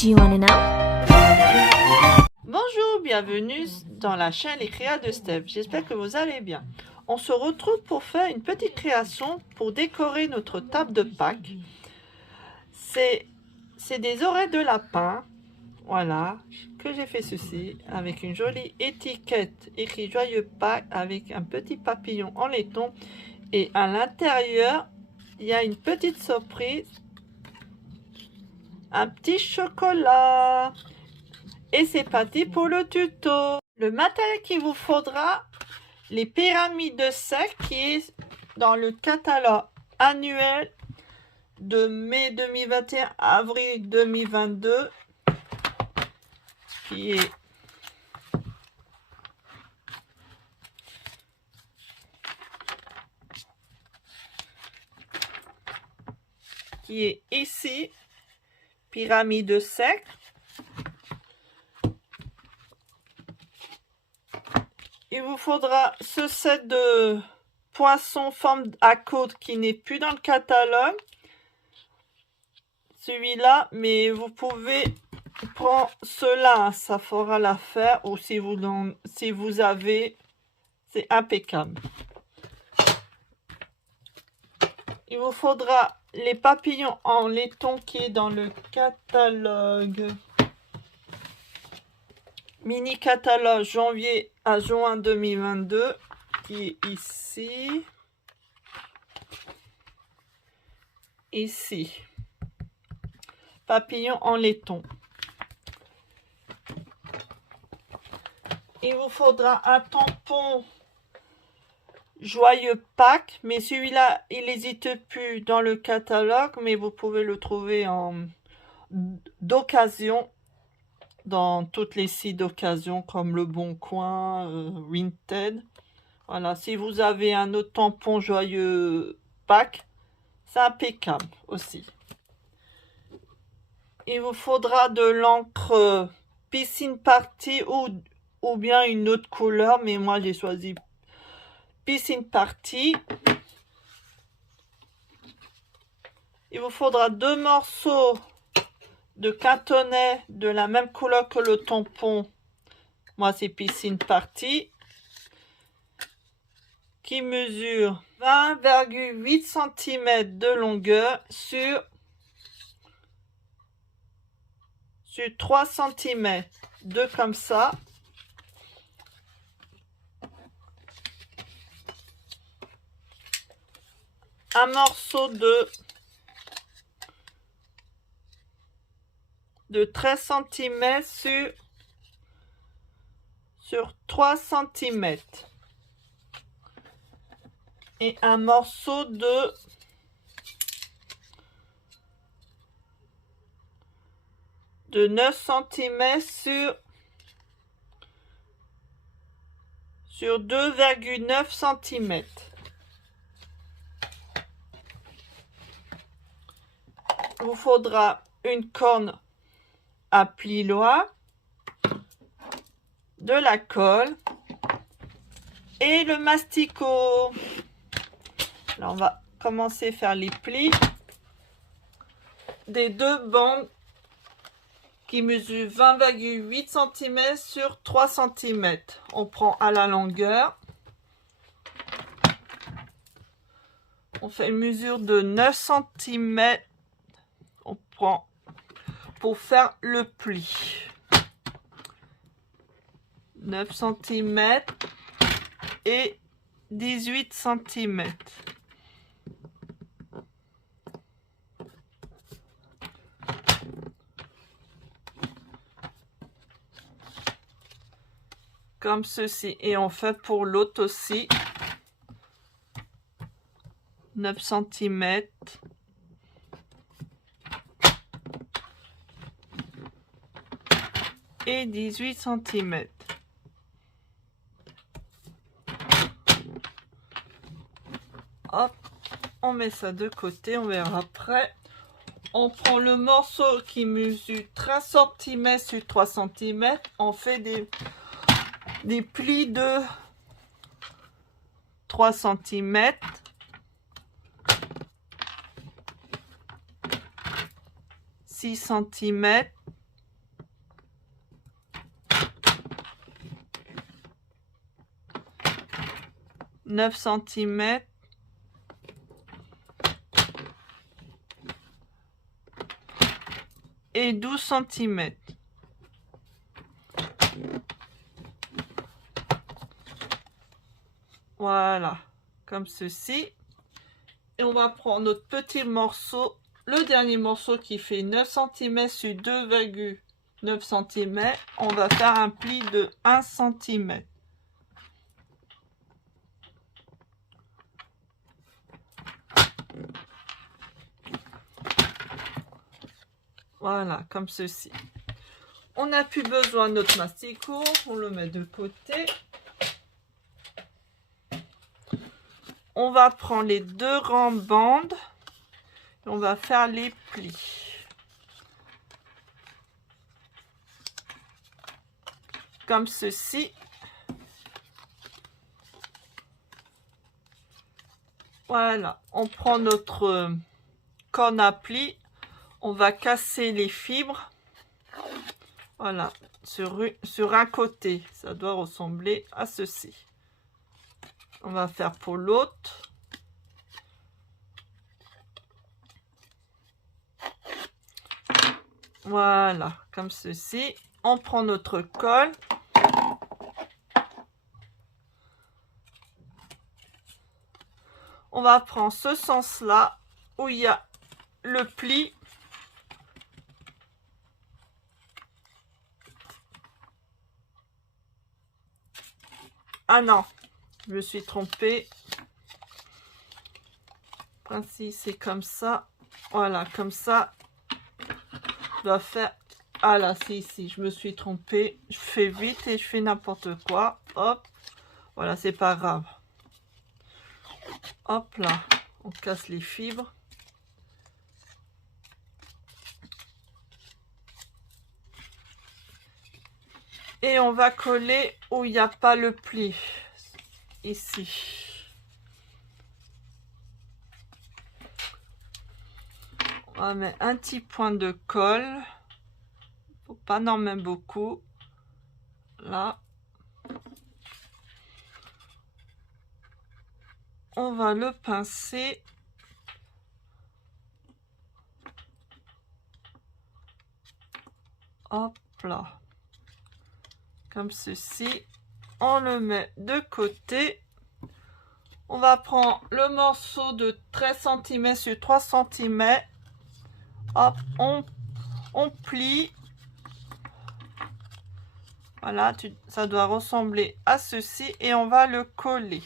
Do you want to know? Bonjour, bienvenue dans la chaîne Les Créas de Steph. J'espère que vous allez bien. On se retrouve pour faire une petite création pour décorer notre table de Pâques. C'est des oreilles de lapin, voilà, que j'ai fait ceci avec une jolie étiquette écrit Joyeux Pâques avec un petit papillon en laiton. Et à l'intérieur, il y a une petite surprise, un petit chocolat. Et c'est parti pour le tuto. Le matériel qu'il vous faudra, les pyramides de sec qui est dans le catalogue annuel de mai 2021 avril 2022 qui est ici, pyramide de sec. Il vous faudra ce set de poissons forme à côte qui n'est plus dans le catalogue. Celui-là, mais vous pouvez prendre cela, ça fera l'affaire. Ou si vous avez, c'est impeccable. Il vous faudra les papillons en laiton qui est dans le catalogue. Mini catalogue janvier à juin 2022 qui est ici. Ici. Papillon en laiton. Il vous faudra un tampon Joyeux Pâques, mais celui-là, il n'hésite plus dans le catalogue, mais vous pouvez le trouver d'occasion dans toutes les sites d'occasion comme Le Bon Coin, Vinted. Voilà, si vous avez un autre tampon Joyeux Pâques, c'est impeccable aussi. Il vous faudra de l'encre Piscine Party ou bien une autre couleur, mais moi j'ai choisi Piscine Party. Il vous faudra 2 morceaux de cartonnet de la même couleur que le tampon. Moi c'est Piscine Party. Qui mesure 20,8 cm de longueur sur 3 cm. Deux comme ça. Un morceau de 13 cm sur 3 cm. Et un morceau de 9 cm sur 2,9 cm. Il vous faudra une corne à pli loi, de la colle et le masticot. Là, on va commencer à faire les plis des 2 bandes qui mesurent 20,8 cm sur 3 cm. On prend à la longueur. On fait une mesure de 9 cm. On prend pour faire le pli. 9 cm et 18 cm. Comme ceci. Et on fait pour l'autre aussi. 9 cm. Et 18 cm. Hop, on met ça de côté, on verra après. On prend le morceau qui mesure 13 cm sur 3 cm. On fait des plis de 3 cm. 6 cm 9 cm et 12 cm. Voilà, comme ceci. Et on va prendre notre petit morceau, le dernier morceau qui fait 9 cm sur 2,9 cm. On va faire un pli de 1 cm. Voilà, comme ceci. On n'a plus besoin de notre masticot, on le met de côté. On va prendre les deux grandes bandes et on va faire les plis. Comme ceci. Voilà, on prend notre corne à plis, on va casser les fibres. Voilà, sur un côté, ça doit ressembler à ceci. On va faire pour l'autre. Voilà, comme ceci. On prend notre colle. On va prendre ce sens-là où il y a le pli. Ah non, je me suis trompée. Ainsi, c'est comme ça. Voilà, comme ça. Je dois faire... Ah là, c'est ici. Je me suis trompée. Je fais vite et je fais n'importe quoi. Hop. Voilà, c'est pas grave. Hop là. On casse les fibres. Et on va coller où il n'y a pas le pli. Ici. On va mettre un petit point de colle. Faut pas en mettre beaucoup. Là. On va le pincer. Hop là. Comme ceci. On le met de côté. On va prendre le morceau de 13 cm sur 3 cm. Hop, on plie. Voilà, ça doit ressembler à ceci et on va le coller.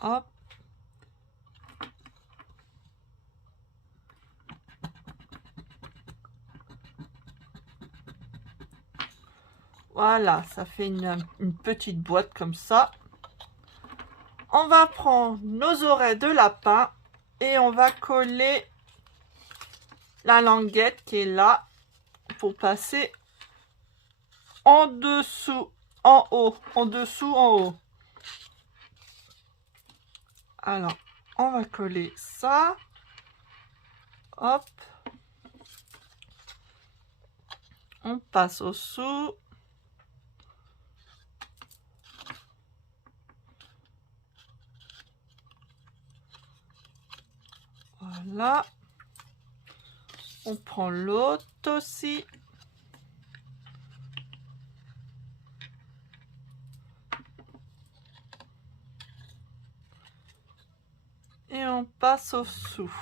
Hop. Voilà, ça fait une petite boîte comme ça. On va prendre nos oreilles de lapin et on va coller la languette qui est là pour passer en dessous, en haut, en dessous, en haut. Alors, on va coller ça. Hop. On passe au dessous. Voilà. On prend l'autre aussi. Et on passe au dessous.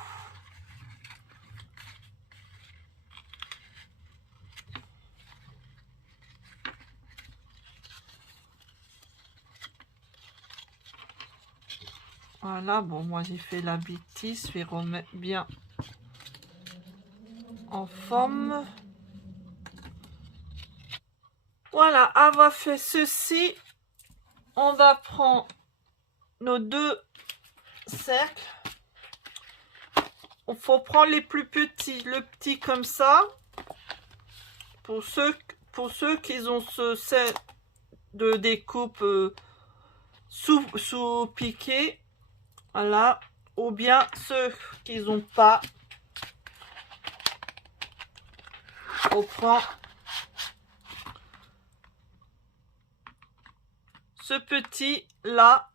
Voilà, bon, moi j'ai fait la bêtise, je vais remettre bien en forme. Voilà, avoir fait ceci, on va prendre nos deux cercles. Il faut prendre les plus petits, le petit comme ça. Pour ceux qui ont ce set de découpe sous piqué. Voilà, ou bien ceux qui n'ont pas, on prend ce petit là.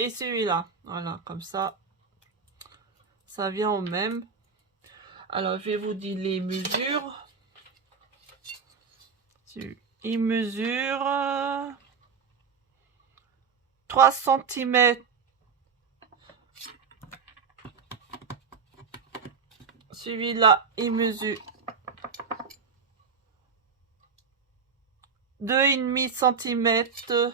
Et celui-là. Voilà, comme ça. Ça vient au même. Alors, je vais vous dire les mesures. Il mesure 3 cm. Celui-là, il mesure 2,5 cm.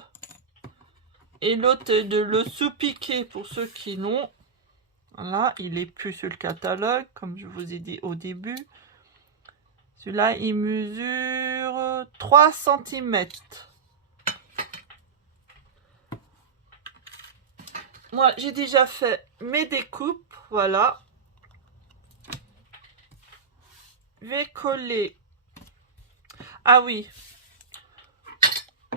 Et l'autre de le sous-piqué pour ceux qui l'ont. Voilà, il est plus sur le catalogue, comme je vous ai dit au début. Celui-là, il mesure 3 cm. Moi, j'ai déjà fait mes découpes. Voilà. Je vais coller. Ah oui.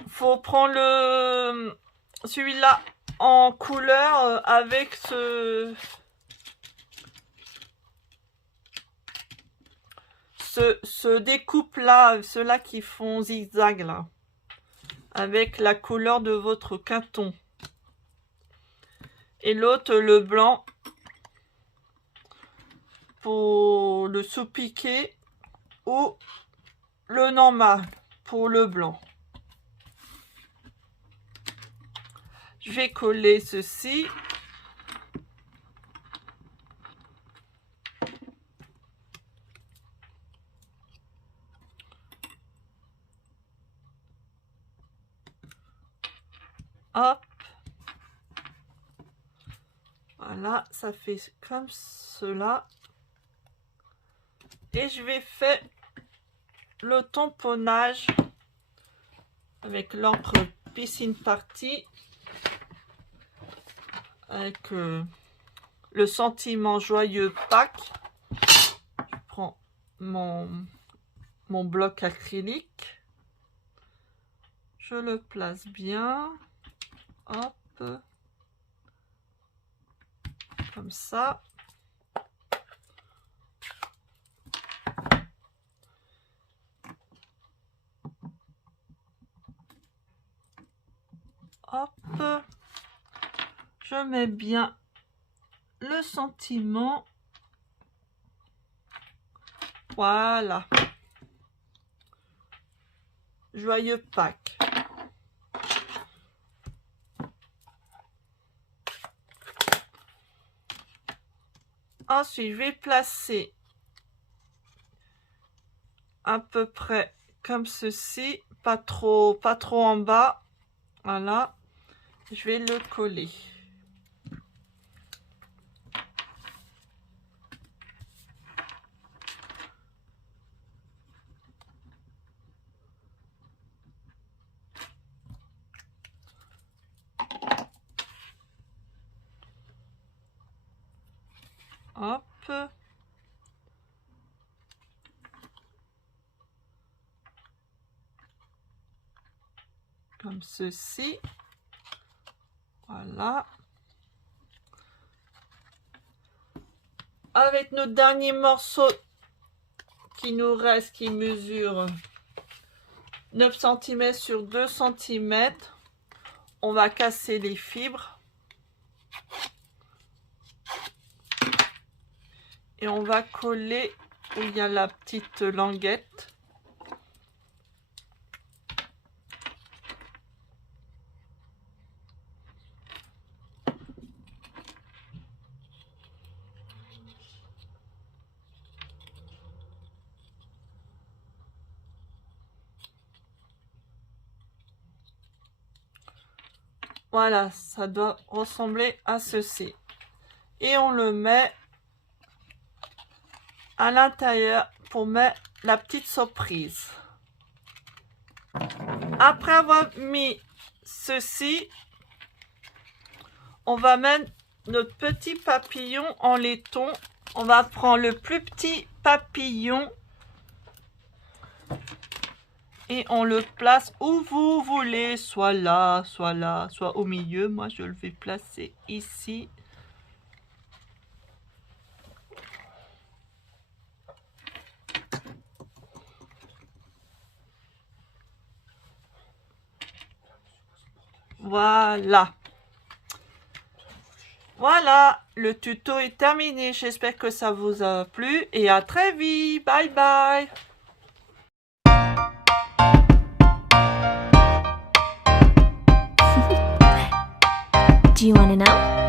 Faut prendre celui-là en couleur avec ce découpe là, ceux-là qui font zigzag là, avec la couleur de votre quinton. Et l'autre, le blanc, pour le sous-piqué, ou le normal pour le blanc. Je vais coller ceci. Hop. Voilà, ça fait comme cela. Et je vais faire le tamponnage avec l'encre Piscine Party. Avec le sentiment joyeux Pâques. Je prends mon bloc acrylique. Je le place bien. Hop. Comme ça. Hop. Je mets bien le sentiment. Voilà. Joyeux Pâques. Ensuite, je vais placer à peu près comme ceci, pas trop en bas. Voilà. Je vais le coller. Hop. Comme ceci. Voilà. Avec notre dernier morceau qui nous reste, qui mesure 9 cm sur 2 cm, on va casser les fibres. Et on va coller où il y a la petite languette. Voilà, ça doit ressembler à ceci. Et on le met à l'intérieur pour mettre la petite surprise. Après avoir mis ceci, on va mettre notre petit papillon en laiton. On va prendre le plus petit papillon et on le place où vous voulez, soit là, soit au milieu. Moi, je le vais placer ici. Voilà. Voilà, le tuto est terminé. J'espère que ça vous a plu et à très vite. Bye bye. Do you want to know?